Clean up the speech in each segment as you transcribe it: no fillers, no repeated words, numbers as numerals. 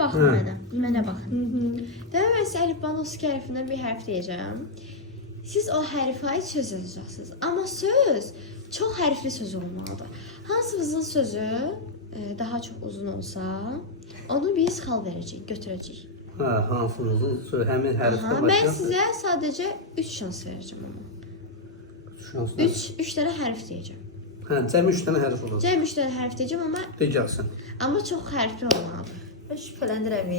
baxın mənə. Mənə baxın. Demək mən sizə əlifbanın o hərfindən bir hərf deyəcəm. Siz o hərfə ait söz yazacaqsınız. Amma söz çox hərfli söz olmalıdır. Hansınızın sözü daha çox uzun olsa, onu biz xal verəcəyik, götürəcəyik. Hə, hansınızın sözü həmin hərfdən Mən sizə sadəcə 3 şans verəcəm amma. 3 dənə hərf deyəcəm. Hə, cəmi 3 dənə hərf olacaq. Cəmi 3 dənə hərf deyəcəm amma Deyəcəksən. amma çox hərfli olmalıdır. Ben şüpheləndirəm.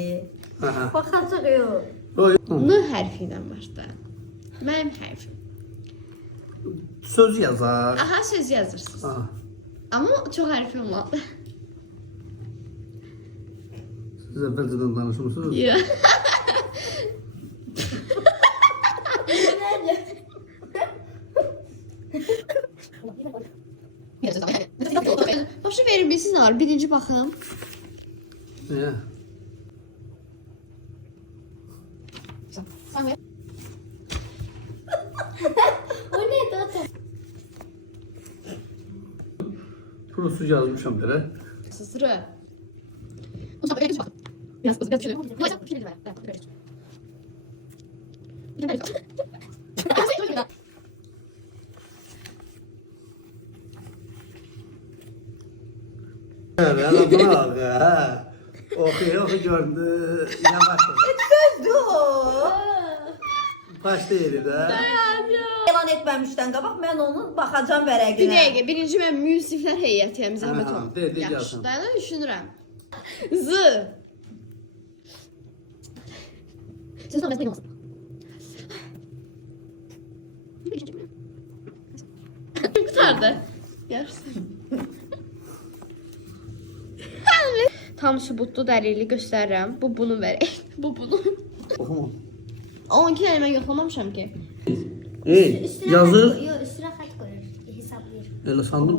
Hə. Baxacaq yox. N hərfi ilə başlayır. Mənim hərfim. Söz yazar. Aha söz yazırsınız. Aha. Amma çox hərfli olmalıdır. Siz əvvəlcədən danışmışsınız. Yox. Başa verin bilsiniz nə var? Birinci baxın. Niyə? O neydi o? Pulsuz yazmışam belə. Sızrı. Hə, buna hə. Oxu gördü. Yavaş ol. Sözdü o. Başlayır da. Elan etməmişdən qabaq mən onun baxacam Bir vərəqinə. dəqiqə, birinci mən müsiflər heyətiyəm, zəhmət Aha, olun. de, Yaxşı, gəlsin. dayanın, düşünürəm. Z. Siz olmaz olmasın. Qutardı. Yaxşı. Tam sübutlu dəlili göstərirəm. Bu bunun vərəq. Bu bunun. Oxuma. 12 dənə mən yoxlamamışam ki. Ey, yazı. Yok üstüne kat koyuyor. Hesaplıyorum. Elə sandım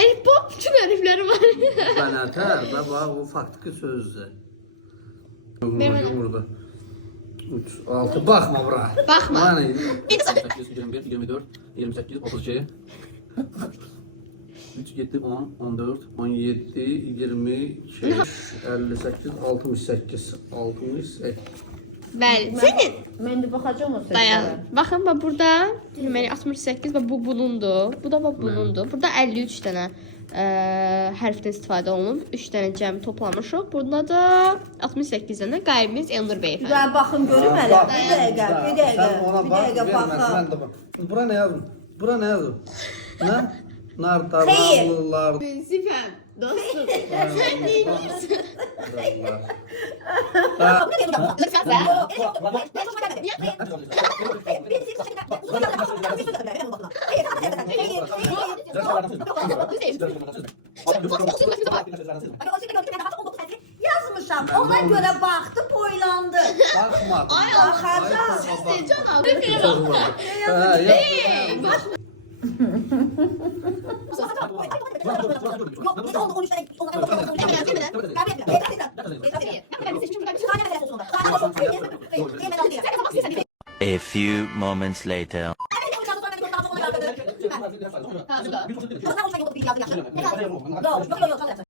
Əlifba bütün hərfləri var. bənətər və bax bu faktiki sözdür. Mənə. Burada. 3, 6, baxma bura. Baxma. Yəni 28, 21, 24, 28, 32, 3, 7, 10, 14, 17, 22, 58, 68, 68. Bəli. Sənin Mən də baxacam o sözlərə. dayan. Baxın bax burada deməli 68 və bu bunundur. Bu da bax bunundur. Burada 53 dənə hərfdən istifadə olunub. 3 dənə cəmi toplamışıq. Burada da 68 dənə qəlbimiz Elnur bəyəfəndi. Güzel baxın görüm hələ. Bax. Bir dəqiqə, bir dəqiqə. Sən ona Bir bax, dəqiqə vermə, baxın. mən də bax. Bura nə yazın? Bura nə yazın? Nə? Xeyr. Nartarlar. Sifəm, dostum. Sən nə edirsən? Yazmışam. Ona göre baktı, boylandı. Baxma. Ay Baxacaq. Siz can aldın. Hə, Baxma. A few moments later. Yok,